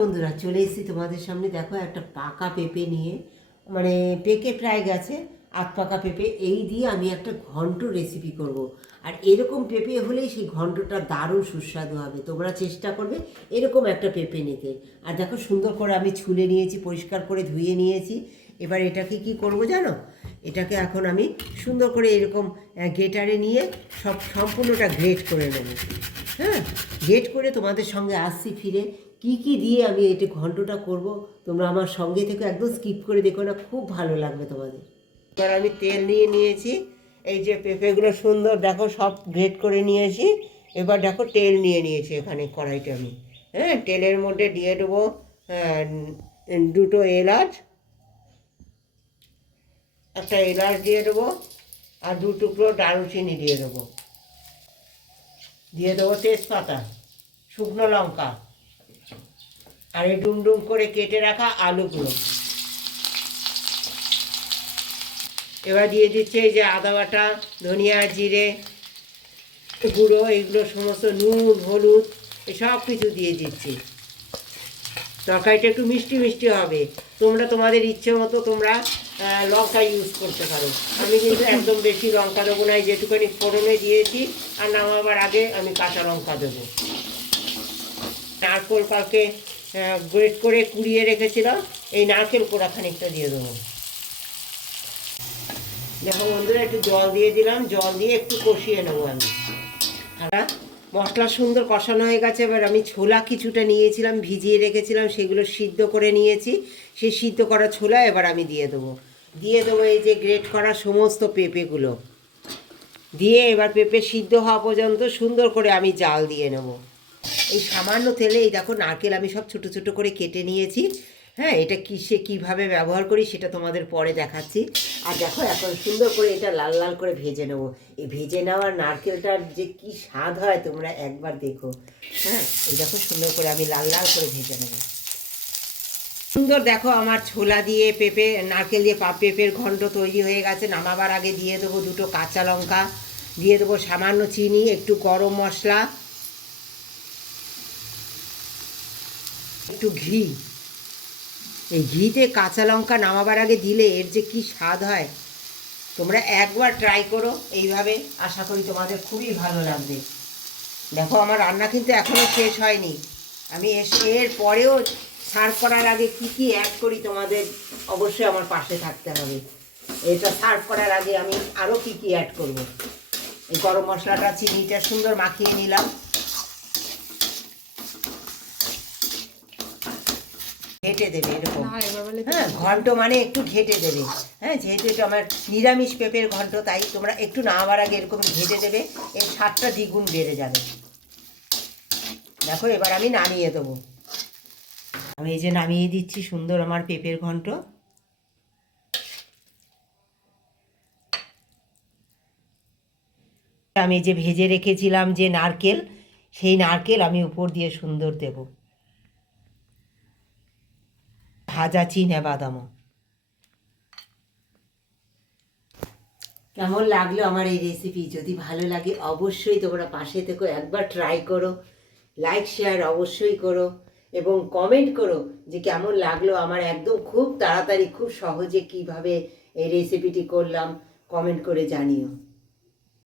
বন্ধুরা চলে এসেছি তোমাদের সামনে। দেখো একটা পাকা পেঁপে নিয়ে, মানে পেকে প্রায় গেছে, আধ পাকা পেঁপে, এই দিয়ে আমি একটা ঘন্ট রেসিপি করব। আর এরকম পেঁপে হলেই সেই ঘন্টটা দারুণ সুস্বাদু হবে। তোমরা চেষ্টা করবে এরকম একটা পেঁপে নিতে। আর দেখো সুন্দর করে আমি ছুলে নিয়েছি, পরিষ্কার করে ধুয়ে নিয়েছি। এবার এটাকে কি করব জানো, এটাকে এখন আমি সুন্দর করে এরকম গ্রেটারে নিয়ে সম্পূর্ণটা গ্রেট করে নেব। হ্যাঁ, গ্রেট করে তোমাদের সঙ্গে আসছি ফিরে কি কি দিয়ে আমি এটা ঘন্টটা করব। তোমরা আমার সঙ্গে থেকে একদম স্কিপ করে দেখো না, খুব ভালো লাগবে তোমাদের। এবার আমি তেল নিয়ে নিয়েছি, এই যে পেঁপেগুলো সুন্দর দেখো সব গ্রেট করে নিয়েছি। এবার দেখো তেল নিয়ে নিয়েছি এখানে কড়াইতে আমি। হ্যাঁ, তেলের মধ্যে দিয়ে দেবো দুটো এলাচ, একটা এলাচ দিয়ে দেবো, আর দু টুকরো দারুচিনি দিয়ে দেবো। দিয়ে দেবো তেজপাতা, শুকনো লঙ্কা, আর এই ডুমডুম করে কেটে রাখা আলুগুলো। এবার দিয়ে দিচ্ছে এই যে আদা বাটা, ধনিয়া, জিরে গুঁড়ো, এইগুলো সমস্ত, নুন, হলুদ, সব কিছু দিয়ে দিচ্ছি। তরকারিটা একটু মিষ্টি মিষ্টি হবে। তোমরা তোমাদের ইচ্ছে মতো তোমরা লঙ্কা ইউজ করতে পারো। আমি কিন্তু একদম বেশি লঙ্কা দেবো না, যেটুখানি ফোড়নে দিয়েছি। আর নামাবার আগে আমি কাঁচা লঙ্কা দেবো। নারকেল কালকে গ্রেট করে কুড়িয়ে রেখেছিলাম, এই নারকেল কোড়া খানিকটা দিয়ে দেবো। দেখো বন্ধুরা, একটু জল দিয়ে দিলাম, জল দিয়ে একটু কষিয়ে নেবো আমি। আর মশলা সুন্দর কষানো হয়ে গেছে। এবার আমি ছোলা কিছুটা নিয়েছিলাম, ভিজিয়ে রেখেছিলাম, সেগুলো সিদ্ধ করে নিয়েছি। সেই সিদ্ধ করা ছোলা এবার আমি দিয়ে দেবো। এই যে গ্রেট করা সমস্ত পেঁপেগুলো দিয়ে এবার পেঁপে সিদ্ধ হওয়া পর্যন্ত সুন্দর করে আমি জাল দিয়ে নেব। এই সামান্য তেলে এই দেখো নারকেল আমি সব ছোট ছোট করে কেটে নিয়েছি। হ্যাঁ, এটা কীভাবে ব্যবহার করি সেটা তোমাদের পরে দেখাচ্ছি। আর দেখো এখন সুন্দর করে এটা লাল লাল করে ভেজে নেবো। এই ভেজে নেওয়ার নারকেলটার যে কি স্বাদ হয় তোমরা একবার দেখো। হ্যাঁ, এই দেখো সুন্দর করে আমি লাল লাল করে ভেজে নেবো। সুন্দর দেখো আমার ছোলা দিয়ে পেঁপে, নারকেল দিয়ে পেঁপের ঘন্ট তৈরি হয়ে গেছে। নামাবার আগে দিয়ে দেবো দুটো কাঁচা লঙ্কা, দিয়ে দেবো সামান্য চিনি, একটু গরম মশলা, একটু ঘি। এই ঘিতে কাঁচা লঙ্কা নামাবার আগে দিলে এর যে কি স্বাদ হয়, তোমরা একবার ট্রাই করো এইভাবে, আশা করি তোমাদের খুবই ভালো লাগবে। দেখো আমার রান্না কিন্তু এখনও শেষ হয়নি। আমি এর পরেও সার্ভ করার আগে কি কি অ্যাড করি তোমাদের অবশ্যই আমার পাশে থাকতে হবে। এটা সার্ভ করার আগে আমি আরও কি কি অ্যাড করব। এই গরম মশলাটা, চিনিটা সুন্দর মাখিয়ে নিলাম। ঘেটে দেবে এরকম। হ্যাঁ, ঘন্ট মানে একটু ঘেটে দেবে। হ্যাঁ, যেহেতু এটা আমার নিরামিষ পেঁপের ঘন্ট, তাই তোমরা একটু নামাবার আগে এরকম ঘেটে দেবে, এর স্বাদটা দ্বিগুণ বেড়ে যাবে। দেখো এবার আমি নামিয়ে দেবো। আমি এই যে নামিয়ে দিচ্ছি সুন্দর আমার পেঁপের ঘন্ট। আমি যে ভেজে রেখেছিলাম যে নারকেল, সেই নারকেল আমি উপর দিয়ে সুন্দর দেব, ভাজা বাদামও। কেমন লাগলো আমার এই রেসিপি? যদি ভালো লাগে অবশ্যই তোমরা পাশে থেকো, একবার ট্রাই করো, লাইক শেয়ার অবশ্যই করো, এবং কমেন্ট করো যে কেমন লাগলো আমার। একদম খুব তাড়াতাড়ি খুব সহজে কিভাবে এই রেসিপিটি করলাম কমেন্ট করে জানিও।